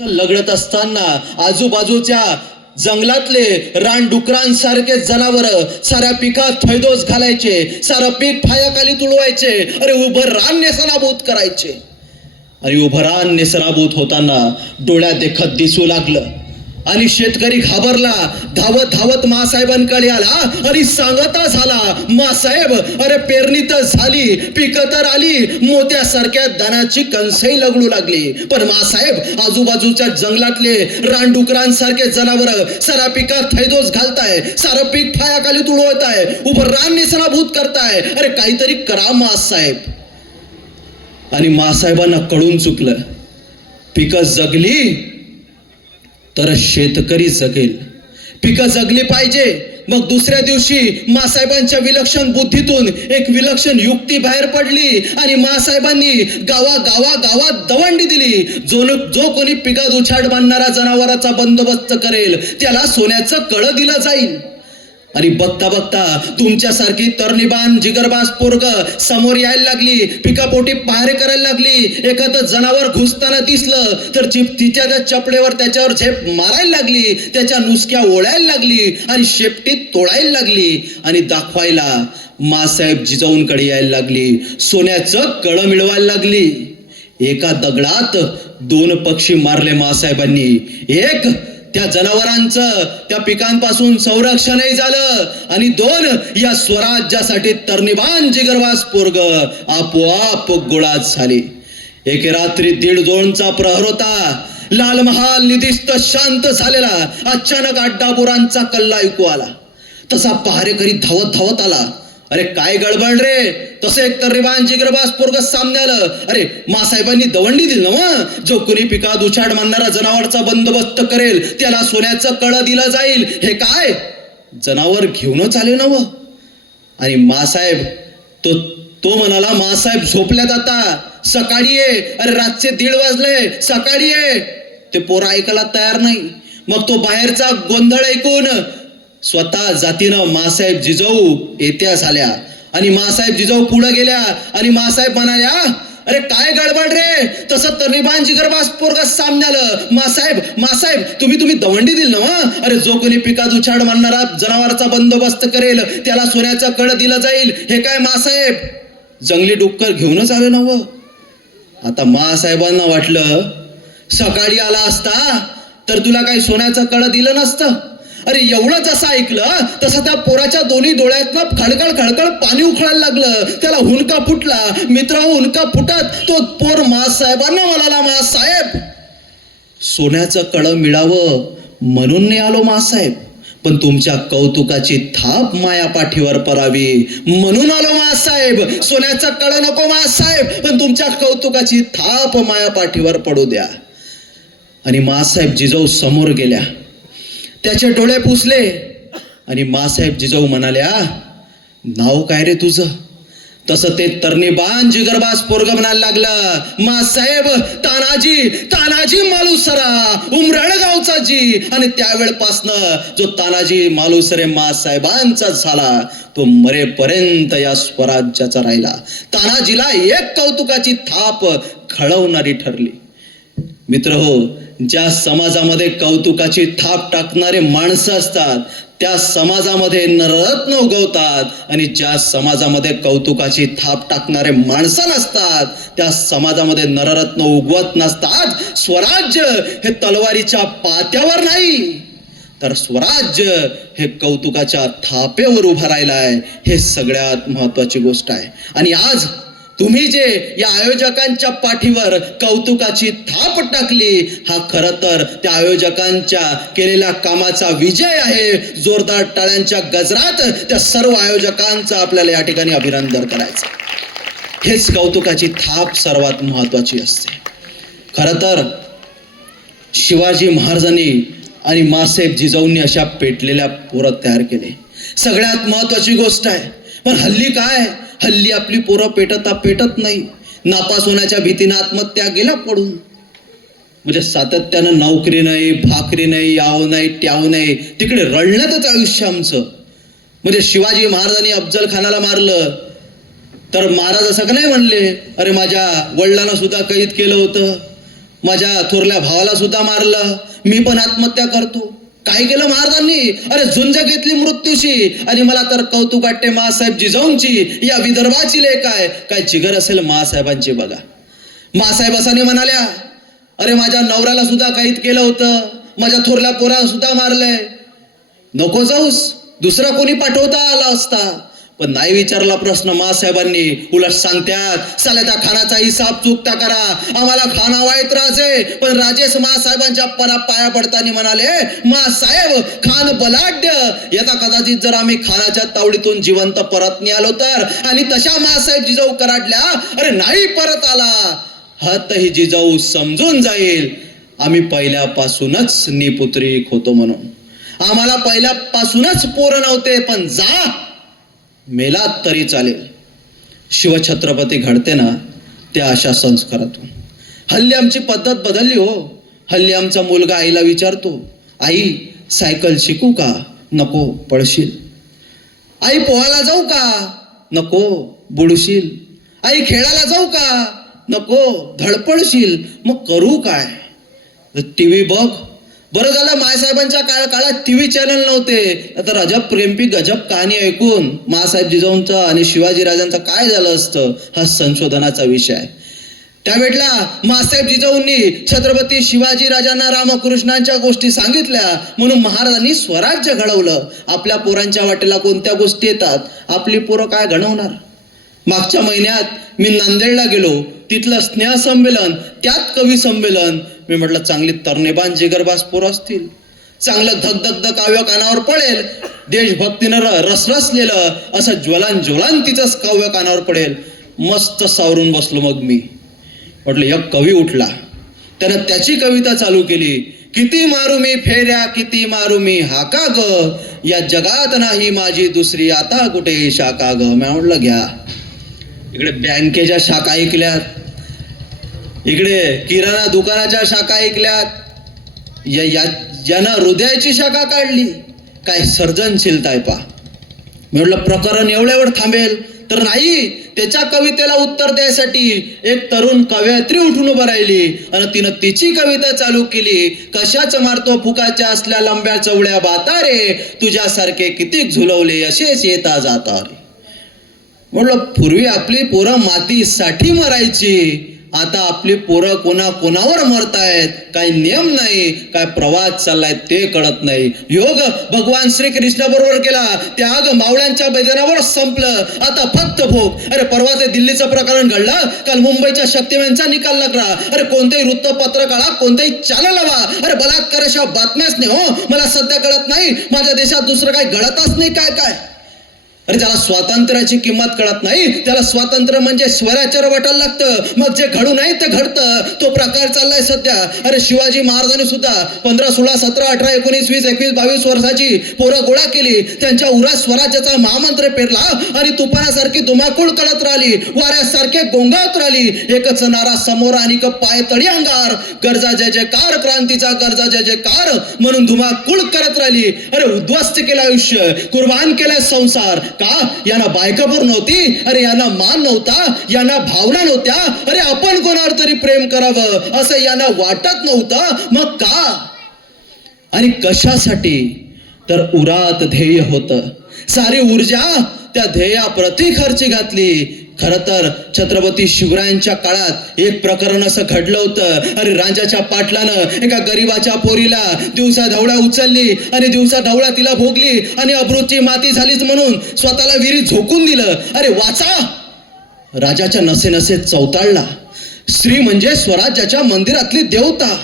लगडत असताना आजूबाजूच्या जंगलातले रानडुकरांसारखे जनावर साऱ्या पिकात थैदोस घालायचे सारं पीक फायाखाली तुळवायचे अरे उभं रान नेसनाभूत करायचे. आणि उभं रान नेसनाभूत होताना डोळ्यात देखत दिसू लागलं. आणि शेतकरी घाबरला. धावत धावत मासाहेबांकडे आला आणि सांगता झाला मासाहेब अरे पेरणी तर झाली पिकं तर आली मोत्यासारख्या दानाची कणसही लगडू लागली. पण मासाहेब आजूबाजूच्या जंगलातले रानडुकरांसारखे जनावर सारा पिकात थैदोस घालताय सारं पीक फायाखाली तुडवताय उभं रान निसनाभूत करताय. अरे काहीतरी करा मासाहेब. आणि मासाहेबांना कळून चुकलं. पिकं जगली तर शेतकरी जगेल. पिकं जगली पाहिजे. मग दुसऱ्या दिवशी मासाहेबांच्या विलक्षण बुद्धीतून एक विलक्षण युक्ती बाहेर पडली आणि मासाहेबांनी गावा गावा गावात दवंडी दिली. जो जो कोणी पिकात उछाड बांधणारा जनावराचा बंदोबस्त करेल त्याला सोन्याचं कळं दिलं जाईल. आणि बघता बघता तुमच्यासारखी तरणीबान जिगरबाज पोरग समोर यायला लागली पिकापोटी पहारे करायला लागली. एखादं जनावर घुसताना दिसलं तर चिप तिच्या त्या चपडेवर त्याच्यावर झेप मारायला लागली त्याच्या नुसक्या ओढायला लागली आणि शेपटीत तोडायला लागली आणि दाखवायला मासाहेब जिजाऊंकडे यायला लागली. सोन्याचं कळ मिळवायला लागली. एका दगडात दोन पक्षी मारले मासाहेबांनी. एक त्या जनावरांचं त्या पिकांपासून संरक्षणही झालं आणि दोन या स्वराज्यासाठी तरणीबान जिगरवास पोरग आपोआप गुळात झाली. एके रात्री दीड दोनचा प्रहर होता. लाल महाल निधिस्त शांत झालेला. अचानक अड्डाबोरांचा कल्ला ऐकू आला. तसा पहारेकरी धावत धावत आला. अरे काय गडबड रे? तसं एकतर रिबान पोरगस पोरग सामने आलं. अरे मासाहेबांनी दवंडी दिली ना जो कुणी पिका दुछाड मानणारा जनावरचा बंदोबस्त करेल त्याला सोन्याचं कळ दिलं जाईल. हे काय? जनावर घेऊनच आले ना व आणि मासाहेब तो तो म्हणाला मासाहेब झोपल्यात आता. सकाळी ये. अरे रातचे दीड वाजले. सकाळी ये. ते पोरं ऐकायला तयार नाही. मग तो बाहेरचा गोंधळ ऐकून स्वतः जातीनं मासाहेब जिजाऊ येत्या झाल्या आणि मासाहेब जिजाऊ पुढे गेल्या. आणि मासाहेब म्हणाल्या अरे काय गडबड रे? तसं तरणीबान जिगरबाज पोरगा सामने आलं मासाहेब मासाहेब तुम्ही तुम्ही दवंडी दिल ना अरे जो कोणी पिकात उछाड मारणारा जनावराचा बंदोबस्त करेल त्याला सोन्याचा कळ दिलं जाईल. हे काय मासाहेब? जंगली डुक्कर घेऊनच आले ना व. आता मासाहेबांना वाटलं सकाळी आला असता तर तुला काही सोन्याचं कळ दिलं नसतं. अरे एवढं जसं ऐकलं तसं त्या पोराच्या दोन्ही डोळ्यातनं खडखड खडखड पाणी उखळायला लागलं. त्याला हुंडका फुटला. मित्र हुंडका फुटत तो पोर मासाहेबांना म्हणाला मासाहेब सोन्याचं कळ मिळावं म्हणून नाही आलो मासाहेब. पण तुमच्या कौतुकाची थाप माया पाठीवर परावी म्हणून आलो मासाहेब. सोन्याचं कळ नको मासाहेब पण तुमच्या कौतुकाची थाप माया पाठीवर पडू द्या. आणि मासाहेब जिजाऊ समोर गेल्या. त्याचे डोळे पुसले. आणि मासाहेब जिजाऊ म्हणाल्या नाव काय रे तुझं? तसं ते तरणीबान जिगरबाज पोरग म्हणायला लागलं मासाहेब तानाजी तानाजी मालुसरा उमराळ गावचा जी. आणि त्यावेळपासनं जो तानाजी मालुसरे मासाहेबांचा झाला तो मरेपर्यंत या स्वराज्याचा राहिला. तानाजीला एक कौतुकाची थाप खळवणारी ठरली. मित्र हो ज्या समाजामध्ये कौतुकाची थाप टाकणारे माणसं असतात त्या समाजामध्ये नररत्न उगवतात आणि ज्या समाजामध्ये कौतुकाची थाप टाकणारे माणसं नसतात त्या समाजामध्ये नररत्न उगवत नसतात. स्वराज्य हे तलवारीच्या पात्यावर नाही. तर स्वराज्य हे कौतुकाच्या थापेवर उभा राहिलाय हे सगळ्यात महत्वाची गोष्ट आहे. आणि आज तुम्ही जे या आयोजकांच्या पाठीवर कौतुकाची थाप टाकली हा खर तर त्या आयोजकांच्या केलेल्या कामाचा विजय आहे. जोरदार टाळ्यांच्या गजरात त्या सर्व आयोजकांचा आपल्याला या ठिकाणी अभिनंदन करायचं हेच कौतुकाची थाप सर्वात महत्वाची असते. खर तर शिवाजी महाराजांनी आणि मासाहेब जिजाऊंनी अशा पेटलेल्या पोरं तयार केले. सगळ्यात महत्वाची गोष्ट आहे पण हल्ली काय? हल्ली आपली पोरं पेटता पेटत नाही. नापास होण्याच्या भीतीनं आत्महत्या गेल्या पडून. म्हणजे सातत्यानं नोकरी नाही भाकरी नाही याव नाही ट्याव नाही. तिकडे रडण्यातच आयुष्य आमचं. म्हणजे शिवाजी महाराजांनी अफजल खानाला मारलं. तर महाराज असं का नाही म्हणले? अरे माझ्या वडिलांना सुद्धा कैद केलं होतं. माझ्या थोरल्या भावाला सुद्धा मारलं. मी पण आत्महत्या करतो. काय केलं महाराजांनी? अरे झुंज घेतली मृत्यूशी. आणि मला तर कौतुक वाटते मासाहेब जिजाऊंची. या विदर्भाची लेख आहे. काय चिगर असेल मासाहेबांची बघा. मासाहेब असाने म्हणाल्या अरे माझ्या नवऱ्याला सुद्धा काहीत केलं होतं. माझ्या थोरल्या पोराला सुद्धा मारलंय. नको जाऊस. दुसरा कोणी पाठवता आला असता. पण नाही विचारला प्रश्न मासाहेबांनी. उलट सांगत्यात साल्या त्या खानाचा हिसाब चुकता करा. आम्हाला खाना वाईट राजे. पण राजेश मासाहेबांच्या परा पाया पडताना म्हणाले मासाहेब खान बलाढ्य. यथा कदाचित जर आम्ही खानाच्या तावडीतून जिवंत परत नाही आलो तर आणि तशा मासाहेब जिजाऊ कराडल्या अरे नाही परत आला. हातही जिजाऊ समजून जाईल. आम्ही पहिल्यापासूनच निपुत्रिक होतो म्हणून. आम्हाला पहिल्यापासूनच पोरं नव्हते पण जा मेलात तरी चालेल. शिवछत्रपती घडते ना त्या अशा संस्कारातून. हल्ली आमची पद्धत बदलली हो. हल्ली आमचा मुलगा आईला विचारतो आई सायकल शिकू का? नको पळशील. आई पोहायला जाऊ का? नको बुडशील. आई खेळायला जाऊ का? नको धडपडशील. मग करू काय? टी व्ही बघ. बरं झालं मायसाहेबांच्या काळ काळात टीव्ही चॅनल नव्हते. आता रजब प्रेमपी गजब कहाणी ऐकून मासाहेब जिजाऊंचा आणि शिवाजी राजांचं काय झालं असतं? हा संशोधनाचा विषय आहे. त्यावेळेला मासाहेब जिजाऊंनी छत्रपती शिवाजी राजांना रामकृष्णांच्या गोष्टी सांगितल्या. म्हणून महाराजांनी स्वराज्य घडवलं. आपल्या पोरांच्या वाटेला कोणत्या गोष्टी येतात? आपली पोरं काय घडवणार? मागच्या महिन्यात मी नांदेडला गेलो. तिथलं स्नेह संमेलन त्यात कवी संमेलन मी म्हटलं चांगली तरणेबान जिगरबाज पोरं असतील. चांगलं धगधग काव्य कानावर पडेल. देशभक्तीनं र- रसरसलेलं असं ज्वलान ज्वलान तिचंच काव्य कानावर पडेल. मस्त सावरून बसलो मग मी. म्हटलं एक कवी उठला. त्यानं त्याची कविता चालू केली. किती मारू मी फेऱ्या किती मारू मी हाका ग. या जगात नाही माझी दुसरी आता कुठे शाखा ग? मी म्हटलं घ्या. इकडे बँकेच्या शाखा ऐकल्यात. इकडे किराणा दुकानाच्या शाखा ऐकल्यात. या या- यानं हृदयाची शाखा काढली. काय सर्जनशीलता आहे पा म्हटलं प्रकरण एवढ्यावर थांबेल. तर नाही त्याच्या कवितेला उत्तर द्यायसाठी एक तरुण कवयत्री उठून उभं राहिली आणि तिनं तिची कविता चालू केली. कशाच मारतो फुकाच्या असल्या लंब्या चवड्या बाता रे तुझ्यासारखे किती झुलवले असेच येता जाता रे म्हटलं पूर्वी आपली पोरं मातीसाठी मरायची. आता आपली पोरं कोणा कोणावर मरतायत? काही नियम नाही काय प्रवास चाललाय ते कळत नाही. योग भगवान श्री कृष्ण बरोबर केला. त्याग मावळ्यांच्या मैदानावर संपलं. आता फक्त भोग. अरे परवा ते दिल्लीचं प्रकरण घडलं? काल मुंबईच्या शक्तिमेनचा निकाल लागला. अरे कोणतेही वृत्तपत्र काढा कोणतेही चॅनल लावा अरे बलात्काराच्या बातम्याच नाही हो. मला सध्या कळत नाही. माझ्या देशात दुसरं काही घडतच नाही काय काय? अरे त्याला स्वातंत्र्याची किंमत कळत नाही. त्याला स्वातंत्र्य म्हणजे स्वराचार वाटायला लागतं. मग जे घडू नाही ते घडतं. तो प्रकार चाललाय सध्या. अरे शिवाजी महाराजांनी सुद्धा पंधरा सोळा सतरा अठरा एकोणीस वीस एकवीस बावीस वर्षाची पोरं गोळा केली. त्यांच्या उरात स्वराज्याचा महामंत्र पेरला आणि तुफानासारखी धुमाकूळ कळत राहिली. वाऱ्यासारखे गोंगावत राहिली. एकच नारा समोर आणि पाय तळी अंगार. गरजा जय जयकार क्रांतीचा गरजा जय जयकार म्हणून धुमाकूळ करत राहिली. अरे उद्ध्वस्त केलं आयुष्य. कुर्बान केलं संसार. का? यांना बायकापूर नव्हती? अरे यांना मान नव्हता? यांना भावना नव्हत्या? अरे आपण कोणावर तरी प्रेम करावं? असं यांना वाटत नव्हतं? मग का? आणि कशासाठी? तर उरात ध्येय होतं. सारी ऊर्जा त्या ध्येयाप्रती खर्ची घातली. खर तर छत्रपती शिवरायांच्या काळात एक प्रकरण असं घडलं होतं. अरे राजाच्या पाटलानं एका गरीबाच्या पोरीला दिवसा ढवळा उचलली आणि दिवसा ढवळा तिला भोगली आणि अब्रूची माती झालीच म्हणून स्वतःला विहिरीत झोकून दिलं. अरे वाचा! राजाच्या नसे नसे चौताळला. स्त्री म्हणजे स्वराज्याच्या मंदिरातली देवता.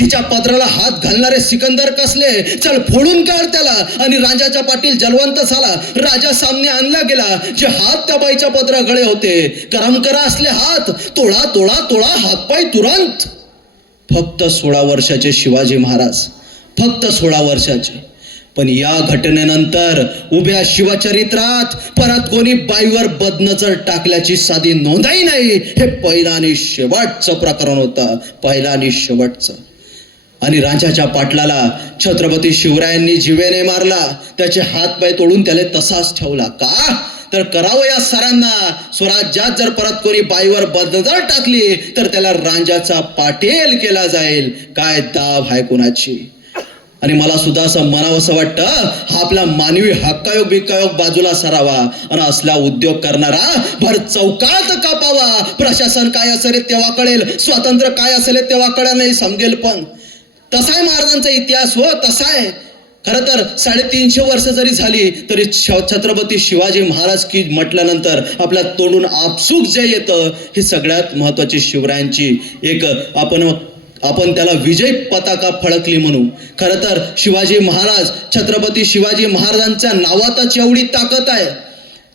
तिच्या पदराला हात घालणारे सिकंदर कसले? चल फोडून काढ त्याला. आणि राजाच्या पाटील जलवंत झाला. राजा सामने आणला गेला जे हात त्या बाईच्या पदराकडे गळे होते. करम करा असले हात. तोळा तोळा तोळा हातपाय तुरंत. फक्त सोळा वर्षाचे शिवाजी महाराज. फक्त सोळा वर्षाचे. पण या घटनेनंतर उभ्या शिवचरित्रात परत कोणी बाईवर बदनचर टाकल्याची साधी नोंदही नाही. हे पहिला आणि शेवटचं प्रकरण होतं. पहिला आणि शेवटचं. आणि राजाच्या पाटलाला छत्रपती शिवरायांनी जिवेने मारला त्याचे हात पाय तोडून त्याला तसाच ठेवला. का? तर करावं या सरांना. स्वराज्यात जर परत कोणी बाईवर बदल टाकली तर त्याला रांजाचा पाटील केला जाईल. काय दाब आहे कुणाची? आणि मला सुद्धा असं म्हणावं असं वाटतं हा आपला मानवी हक्कायोग बिकायोग बाजूला सरावा. आणि असला उद्योग करणारा भर चौकात कापावा. प्रशासन काय असेल तेव्हा कळेल स्वातंत्र्य काय असेल तेव्हा कळेल नाही समजेल पण. तसा आहे महाराजांचा इतिहास हो तसा आहे खर तर साडेतीनशे वर्ष जरी झाली तरी छत्रपती शिवाजी महाराज की म्हटल्यानंतर आपल्या तोंडून आपसूक जे येतं हे सगळ्यात महत्वाची शिवरायांची एक आपण आपण त्याला विजय पताका फळकली म्हणू. खरं तर शिवाजी महाराज छत्रपती शिवाजी महाराजांच्या नावातच एवढी ताकद आहे.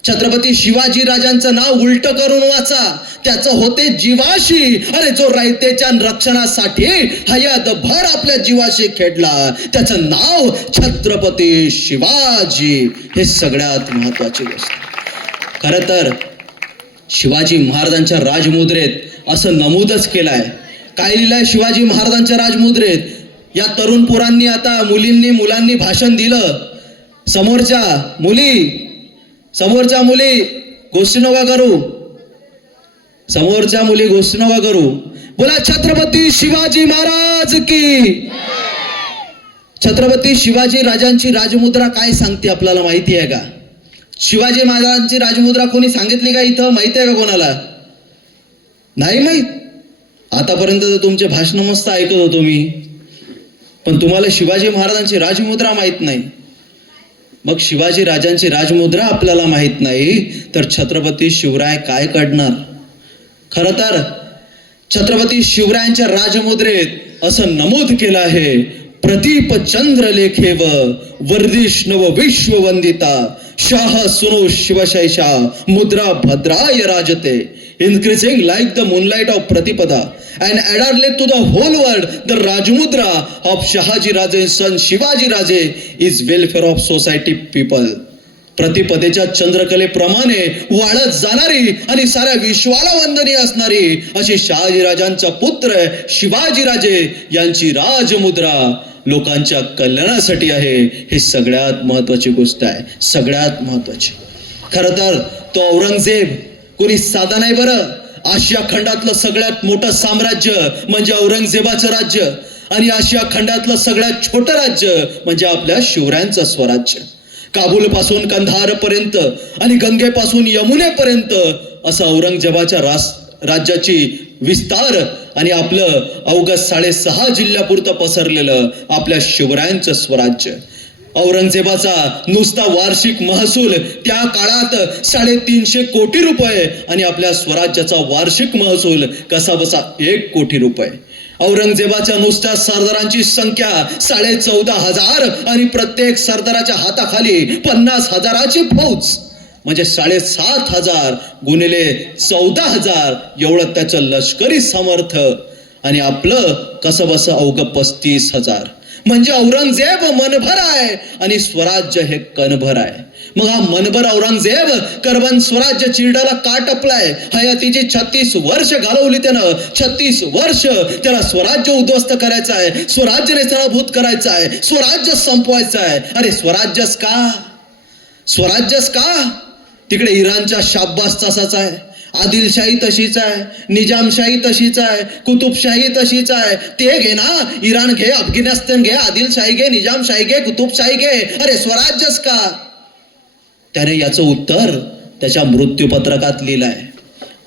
छत्रपती शिवाजी राजांचं नाव उलट करून वाचा. त्याचं होते जीवाशी. अरे जो रायतेच्या रक्षणासाठी हयातभर आपल्या जीवाशी खेळला त्याचं नाव छत्रपती शिवाजी. हे सगळ्यात महत्वाची गोष्ट. खरं तर शिवाजी महाराजांच्या राजमुद्रेत असं नमूदच केलंय. काय लिहिलंय शिवाजी महाराजांच्या राजमुद्रेत? या तरुण पुरांनी आता मुलींनी मुलांनी भाषण दिलं. समोरच्या मुली समोरच्या मुली गोष्टी नका करू. समोरच्या मुली गोष्टी नका करू. बोला छत्रपती शिवाजी महाराज की. छत्रपती शिवाजी राजांची राजमुद्रा काय सांगते आपल्याला माहिती आहे का? शिवाजी महाराजांची राजमुद्रा कोणी सांगितली का इथं? माहिती आहे का कोणाला? नाही माहीत. आतापर्यंत तर तुमचे भाषण मस्त ऐकत होतो मी. पण तुम्हाला शिवाजी महाराजांची राजमुद्रा माहीत नाही. मग शिवाजी राजांची राजमुद्रा आपल्याला माहीत नाही तर छत्रपती शिवराय काय काढणार? खर तर छत्रपती शिवरायांच्या राजमुद्रेत असं नमूद केलं आहे प्रदीप चंद्र लेखेव वर्दिश विश्ववंदिता विश्व वंदिता शाह सुनो शिवशैषा मुद्रा भद्राय राजते। Increasing like the moonlight of pratipada and adored to the whole world the Rajmudra of Shahaji Raje son Shivaji Raje is welfare of society people प्रतिपदेच्या चंद्रकलेप्रमाणे वाढत जाणारी आणि साऱ्या विश्वाला वंदनीय असणारी अशी शहाजीराजांचा पुत्र शिवाजीराजे यांची राजमुद्रा लोकांच्या कल्याणासाठी आहे. हे सगळ्यात महत्वाची गोष्ट आहे. सगळ्यात महत्वाची खर तर तो औरंगजेब कोणी साधा नाही बरं. आशिया खंडातलं सगळ्यात मोठं साम्राज्य म्हणजे औरंगजेबाचं राज्य आणि आशिया खंडातलं सगळ्यात छोटं राज्य म्हणजे आपल्या शिवरायांचं स्वराज्य. काबूलपासून पासून कंधार पर्यंत आणि गंगेपासून यमुनेपर्यंत असं औरंगजेबाच्या रास राज्याची विस्तार आणि आपलं अवघ साडेसहा जिल्ह्यापुरतं पसरलेलं आपल्या शिवरायांचं स्वराज्य. औरंगजेबाचा नुसता वार्षिक महसूल त्या काळात साडेतीनशे कोटी रुपये आणि आपल्या स्वराज्याचा वार्षिक महसूल कसा बसा एक कोटी रुपये. औरंगजेबाच्या नुसत्या सरदारांची संख्या साडे चौदा हजार आणि प्रत्येक सरदाराच्या हाताखाली पन्नास हजाराची फौज. म्हणजे साडेसात हजार गुणिले चौदा हजार एवढं त्याचं लष्करी समर्थ आणि आपलं कसं बस अवघं पस्तीस हजार. म्हणजे औरंगजेब मनभर आहे आणि स्वराज्य हे कणभर आहे. मग हा मनभर औरंगजेब करबन स्वराज्य चिरडाला का टपलाय? हयातीची छत्तीस वर्ष घालवली त्यानं. छत्तीस वर्ष त्याला स्वराज्य उद्ध्वस्त करायचं आहे. स्वराज्य नेस्तराभूत करायचं आहे. स्वराज्य संपवायचं आहे. अरे स्वराज्यच का? स्वराज्यच का? तिकडे इराणच्या शाब्बास तसाच आहे. आदिलशाही तशीच आहे निजामशाही तशीच आहे कुतुबशाही तशीच आहे. ते घे ना इराण घे अफगाणिस्तान घे आदिलशाही घे निजामशाही घे कुतुबशाही घे. अरे स्वराज्यच का? त्याने याचं उत्तर त्याच्या मृत्यूपत्रकात लिहिलं आहे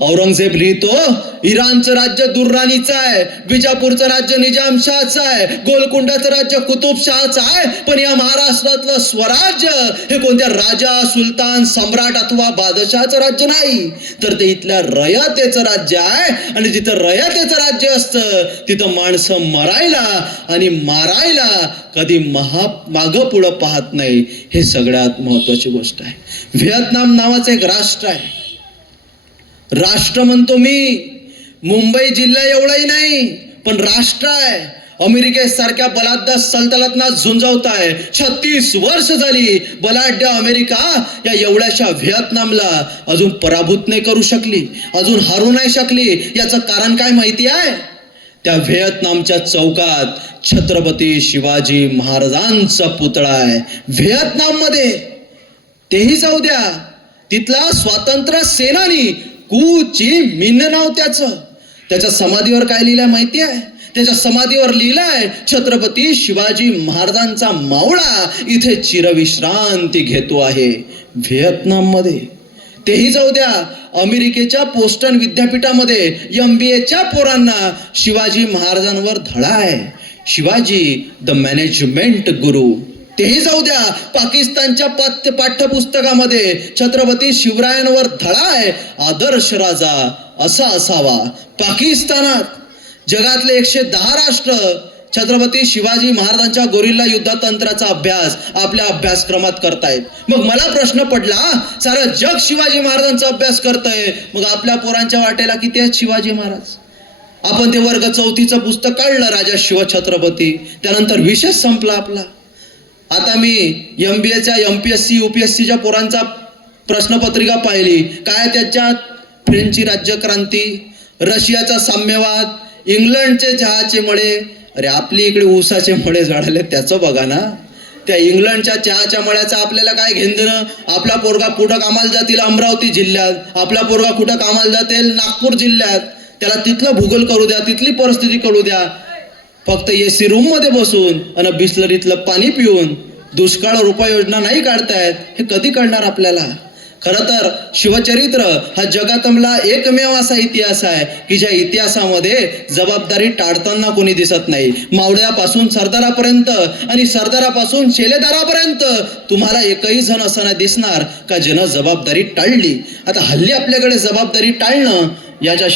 औरंगजेब लिहितो इराणचं राज्य दुर्राणीचं आहे बिजापूरचं राज्य निजामशहाचं आहे गोलकुंडाचं राज्य कुतुबशहाचं आहे पण या महाराष्ट्रातलं स्वराज्य हे कोणत्या राजा सुलतान सम्राट अथवा बादशाहचं राज्य नाही. तर ते इथल्या रयतेचं राज्य आहे आणि जिथं रयतेचं राज्य असतं तिथं माणसं मरायला आणि मारायला कधी महा माग पुढं पाहत नाही. हे सगळ्यात महत्वाची गोष्ट आहे. व्हिएतनाम नावाचं एक राष्ट्र आहे. राष्ट्र म्हणतो मी. मुंबई जिल्हा एवढाही नाही पण राष्ट्र आहे. अमेरिकेसारख्या बलाढ्य सलतलतना झुंजवत आहे छत्तीस वर्ष झाली बलाढ्य अमेरिका या एवढ्याशा व्हिएतनामला अजून पराभूत नाही करू शकली अजून हारू नाही शकली. याचं कारण काय माहिती आहे? त्या व्हिएतनामच्या चौकात छत्रपती शिवाजी महाराजांचा पुतळा आहे. व्हिएतनाममध्ये. तेही जाऊ द्या. तिथला स्वातंत्र्य सेनानी कुची मिन नाव त्याचं. त्याच्या समाधीवर काय लिहिलंय माहिती आहे त्याच्या समाधीवर लिहिलाय छत्रपती शिवाजी महाराजांचा मावळा इथे चिरविश्रांती घेतो आहे व्हिएतनाममध्ये तेही जाऊ द्या अमेरिकेच्या पोस्टन विद्यापीठामध्ये एम बी एच्या पोरांना शिवाजी महाराजांवर धडा आहे. शिवाजी द मॅनेजमेंट गुरु तेही जाऊ द्या. पाकिस्तानच्या पाठ्य पाठ्यपुस्तकामध्ये छत्रपती शिवरायांवर धडा आहे. आदर्श राजा असा असावा. पाकिस्तानात जगातले एकशे दहा राष्ट्र छत्रपती शिवाजी महाराजांच्या गोरिल्ला युद्धतंत्राचा अभ्यास आपल्या अभ्यासक्रमात करतायत. मग मला प्रश्न पडला सारं जग शिवाजी महाराजांचा अभ्यास करतंय मग आपल्या पोरांच्या वाटेला किती आहेत शिवाजी महाराज? आपण ते वर्ग चौथीचं पुस्तक काढलं राजा शिवछत्रपती. त्यानंतर विषय संपला आपला. आता मी एम बी एच्या M P S C U P S सीच्या पोरांचा प्रश्नपत्रिका पाहिली. काय त्याच्यात? फ्रेंचची राज्यक्रांती रशियाचा साम्यवाद इंग्लंडचे चहाचे मळे. अरे आपली इकडे ऊसाचे मळे झाडाले त्याचं बघा ना. त्या इंग्लंडच्या चहाच्या मळ्याचा आपल्याला काय घेणं आपला पोरगा कुठं कामाला जातील? अमरावती जिल्ह्यात. आपला पोरगा कुठं कामाला जातील? नागपूर जिल्ह्यात. त्याला तिथलं भूगोल करू द्या तिथली परिस्थिती करू द्या. फक्त ए सी रूममध्ये बसून आणि बिस्लरीतलं पाणी पिऊन दुष्काळ उपाययोजना नाही काढतायत हे कधी कळणार आपल्याला? खरं तर शिवचरित्र हा जगातमला एकमेव असा इतिहास आहे की ज्या इतिहासामध्ये जबाबदारी टाळताना कोणी दिसत नाही. मावळ्यापासून सरदारापर्यंत आणि सरदारापासून शेलेदारापर्यंत तुम्हाला एकही जण असं नाही दिसणार का ज्यानं जबाबदारी टाळली? आता हल्ली आपल्याकडे जबाबदारी टाळणं याच्या